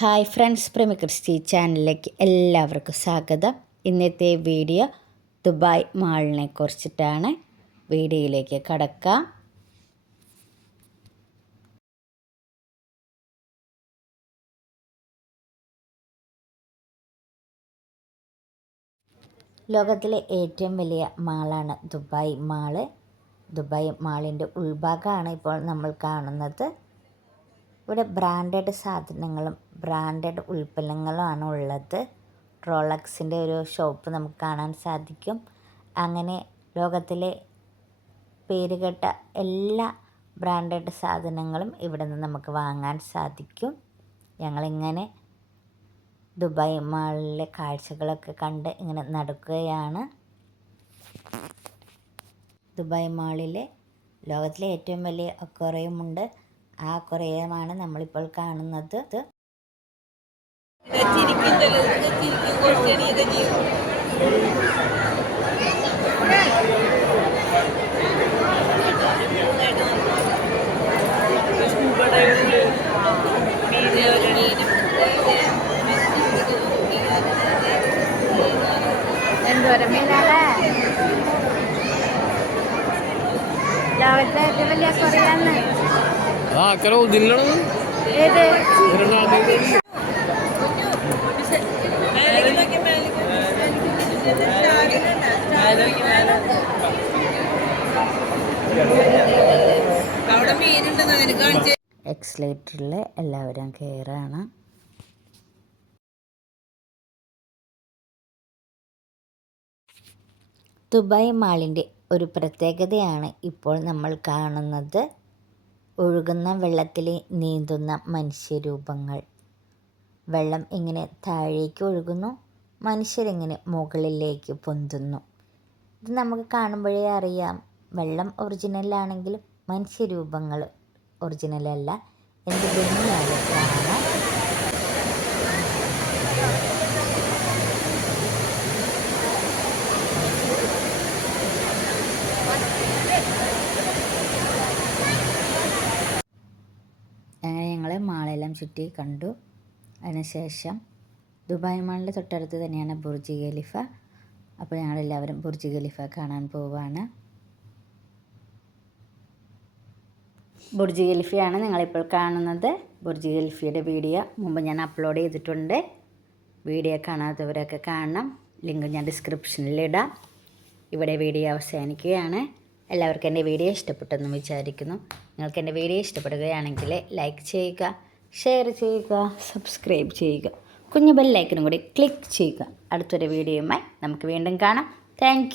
Hi friends, പ്രേമി Christy ചാനലിലേക്ക് എല്ലാവർക്കും സ്വാഗതം. ഇന്നത്തെ വീഡിയോ ദുബായ് മാളിനെ കുറിച്ചിട്ടാണ്. വീഡിയോയിലേക്ക് കടക്കാം. ലോകത്തിലെ ഏറ്റവും വലിയ മാളാണ് ദുബായ് മാള്. ദുബായ് മാളിൻ്റെ ഉൾഭാഗമാണ് ഇപ്പോൾ നമ്മൾ കാണുന്നത്. ഇവിടെ ബ്രാൻഡഡ് സാധനങ്ങളും ബ്രാൻഡഡ് ഉൽപ്പന്നങ്ങളുമാണ് ഉള്ളത്. റോളക്സിൻ്റെ ഒരു ഷോപ്പ് നമുക്ക് കാണാൻ സാധിക്കും. അങ്ങനെ ലോകത്തിലെ പേരുകേട്ട എല്ലാ ബ്രാൻഡഡ് സാധനങ്ങളും ഇവിടെ നിന്ന് നമുക്ക് വാങ്ങാൻ സാധിക്കും. ഞങ്ങളിങ്ങനെ ദുബായ് മാളിലെ കാഴ്ചകളൊക്കെ കണ്ട് ഇങ്ങനെ നടക്കുകയാണ്. ദുബായ് മാളിലെ ലോകത്തിലെ ഏറ്റവും വലിയ അക്വേറിയമുണ്ട്. ആ അക്വേറിയമാണ് നമ്മളിപ്പോൾ കാണുന്നത്. എന്തോരം മീനാണ് ലോകത്തിലെ ഏറ്റവും വലിയ അക്വേറിയമാണ്. ഏത് എക്സലേറ്ററിൽ എല്ലാവരും കയറാണ്. ദുബായ് മാളിൻ്റെ ഒരു പ്രത്യേകതയാണ് ഇപ്പോൾ നമ്മൾ കാണുന്നത്. ഒഴുകുന്ന വെള്ളത്തിൽ നീന്തുന്ന മനുഷ്യരൂപങ്ങൾ. വെള്ളം ഇങ്ങനെ താഴേക്ക് ഒഴുകുന്നു, മനുഷ്യരിങ്ങനെ മുകളിലേക്ക് പൊന്തുന്നു. ഇത് നമുക്ക് കാണുമ്പോഴേ അറിയാം വെള്ളം ഒറിജിനലാണെങ്കിലും മനുഷ്യരൂപങ്ങൾ ഒറിജിനലല്ല. എന്ത് ഭംഗിയാണ് കാണാൻ. അങ്ങനെ ഞങ്ങൾ മാളെല്ലാം ചുറ്റി കണ്ടു. അതിനുശേഷം ദുബായ് മാളിൻ്റെ തൊട്ടടുത്ത് തന്നെയാണ് ബുർജ് ഖലീഫ. അപ്പോൾ ഞങ്ങളെല്ലാവരും ബുർജ് ഖലീഫ കാണാൻ പോവുകയാണ്. ബുർജ് ഖലീഫയാണ് നിങ്ങളിപ്പോൾ കാണുന്നത്. ബുർജ് ഖലീഫയുടെ വീഡിയോ മുമ്പ് ഞാൻ അപ്ലോഡ് ചെയ്തിട്ടുണ്ട്. വീഡിയോ കാണാത്തവരൊക്കെ കാണണം. ലിങ്ക് ഞാൻ ഡിസ്ക്രിപ്ഷനിലിടാം. ഇവിടെ വീഡിയോ അവസാനിക്കുകയാണ്. എല്ലാവർക്കും എൻ്റെ വീഡിയോ ഇഷ്ടപ്പെട്ടെന്ന് വിചാരിക്കുന്നു. നിങ്ങൾക്ക് എൻ്റെ വീഡിയോ ഇഷ്ടപ്പെടുകയാണെങ്കിൽ ലൈക്ക് ചെയ്യുക, ഷെയർ ചെയ്യുക, സബ്സ്ക്രൈബ് ചെയ്യുക, കുഞ്ഞു ബെൽ ഐക്കണും കൂടി ക്ലിക്ക് ചെയ്യുക. അടുത്തൊരു വീഡിയോയുമായി നമുക്ക് വീണ്ടും കാണാം. താങ്ക്